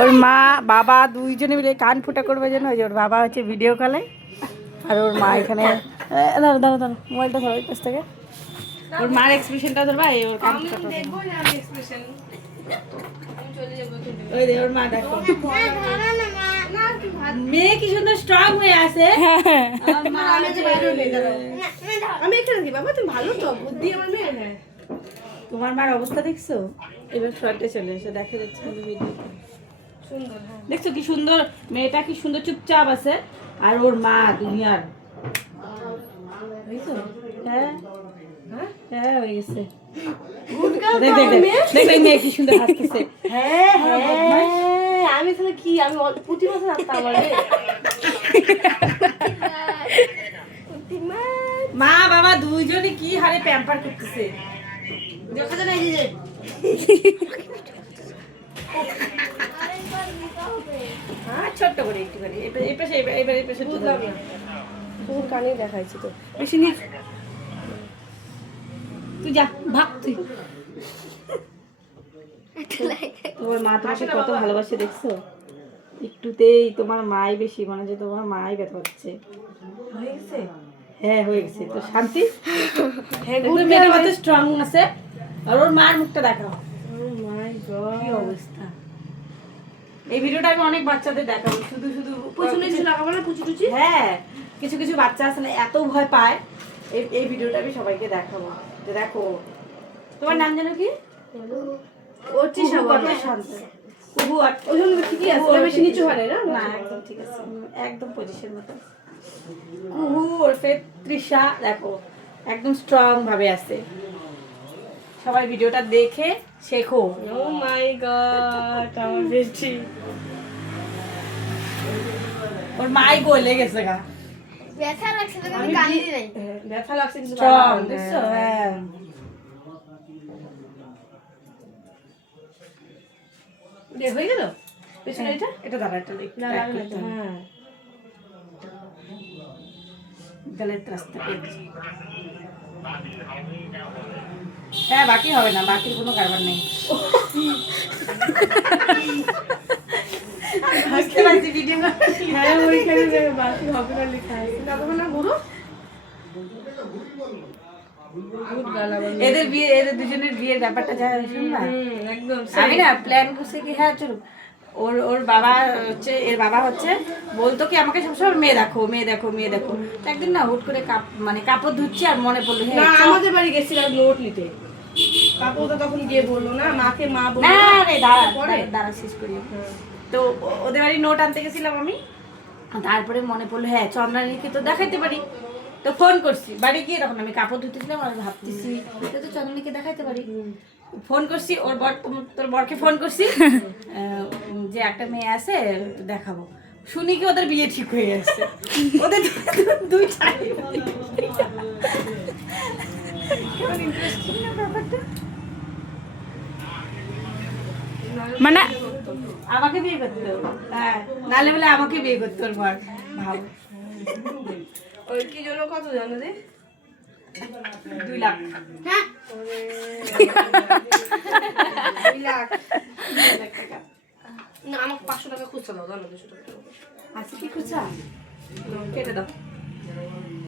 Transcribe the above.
ওর মা বাবা দুইজনে মিলে কান ফুটা করবে জন্য ওই যে ওর বাবা হচ্ছে ভিডিও কলে আর ওর মা এখানে দাঁড়ো দাঁড়ো দাঁড়ো মোবাইলটা ধরো ওই পাশ থেকে ওর মার এক্সপ্রেশনটা ধরবা এই ওর কান ফুটা করবে ওই দে ওর মা দেখো মেয়ে কি সুন্দর স্ট্রং হয়ে আছে আমি এখানে দি বাবা তুমি ভালো তো বুদ্ধি আমার মেয়ে হ্যাঁ তোমার মার অবস্থা দেখছো এবার ফ্রন্টে চলে এসে দেখা যাচ্ছে ভিডিও সুন্দর দেখছো কি সুন্দর মেয়েটা কি সুন্দর চুপচাপ আছে আর ওর মা দুনিয়ার বুঝছো হ্যাঁ হ্যাঁ হয়ে গেছে দেখ মেয়ে কি সুন্দর হাসতেছে হ্যাঁ হ্যাঁ আমি তাহলে কি আমি প্রতি মাসে আসতাম মা বাবা দুইজনে কি হারে প্যাম্পার করতেছে দেখা যায় না এই যে হ্যাঁ ছোট্ট করে একটু করে এই পাশে এবার এই পাশে তুললাম না তোর কানে দেখাইছি তো বেশি নিয়ে তুই যা ভাগ তুই তোমার মা তোমাকে কত ভালোবাসে দেখছো একটুতেই তোমার মাই বেশি মনে হচ্ছে তোমার মাই ব্যথা হচ্ছে হয়ে গেছে হ্যাঁ হয়ে গেছে তো শান্তি হ্যাঁ মেয়েটা কত স্ট্রং আছে আর ওর মার মুখটা দেখাও ও মাই গড কি অবস্থা এই ভিডিওটা আমি অনেক বাচ্চাদের দেখাবো শুধু শুধু পুচু লাগাবো না পুচু টুচি হ্যাঁ কিছু কিছু বাচ্চা আছে না এত ভয় পায় এই ভিডিওটা আমি সবাইকে দেখাবো যে দেখো তোমার নাম জানো কি ও চিশা কত শান্ত কুহু আর ওই জন্য ঠিকই আছে বেশি নিচু হয় না না একদম ঠিক আছে একদম পজিশন মতো কুহু ওরফে তৃষা দেখো একদম স্ট্রং ভাবে আছে সবাই ভিডিওটা দেখে শেখো ও মাই গড আমার বেশি ওর মাই গলে গেছে গা ব্যথা লাগছে তো আমি কান্দি নাই ব্যথা লাগছে কিন্তু স্ট্রং দেখছো হ্যাঁ দে হয়ে গেল পেছনে এটা দাঁড়া এটা হ্যাঁ গলের রাস্তা হ্যাঁ বাকি হবে না বাকির কোনো কারবার নেই বুঝতে পারছি ভিডিও হ্যাঁ ওইখানে বাকি হবে না লেখা আছে না গুরু এদের বিয়ে এদের দুজনের বিয়ের ব্যাপারটা যা শুনবা একদম আমি না প্ল্যান করছি কি হ্যাঁ চলো ওর ওর বাবা হচ্ছে এর বাবা হচ্ছে বলতো কি আমাকে সবসময় মেয়ে দেখো মেয়ে দেখো মেয়ে দেখো একদিন না হুট করে মানে কাপড় ধুচ্ছি আর মনে পড়লো হ্যাঁ আমাদের বাড়ি গেছিলাম নোট নিতে কাপড় তো তখন গিয়ে বললো না মাকে মা বললো না রে দাঁড়া শেষ করি তো ওদের বাড়ি নোট আনতে গেছিলাম আমি তারপরে মনে পড়লো হ্যাঁ চন্দ্রানীকে তো দেখাইতে পারি তো ফোন করছি বাড়ি গিয়ে তখন আমি কাপড় ধুতেছিলাম আর ভাবতেছি তো চন্দ্রানীকে দেখাইতে পারি ফোন করছি ওর বর তোর বরকে ফোন করছি যে একটা মেয়ে আছে দেখাবো শুনি কি ওদের বিয়ে ঠিক হয়ে যাচ্ছে ওদের দুইটাই মানে আমাকে বিয়ে করতো হ্যাঁ নালে বলে আমাকে বিয়ে করতো ওর বর ভাব ওই কি জন্য কত জানো রে 2 লাখ হ্যাঁ 2 লাখ টাকা না আমাকে 500 টাকা খুচরা দাও জানো 200 টাকা আছে কি খুচরা কেটে দাও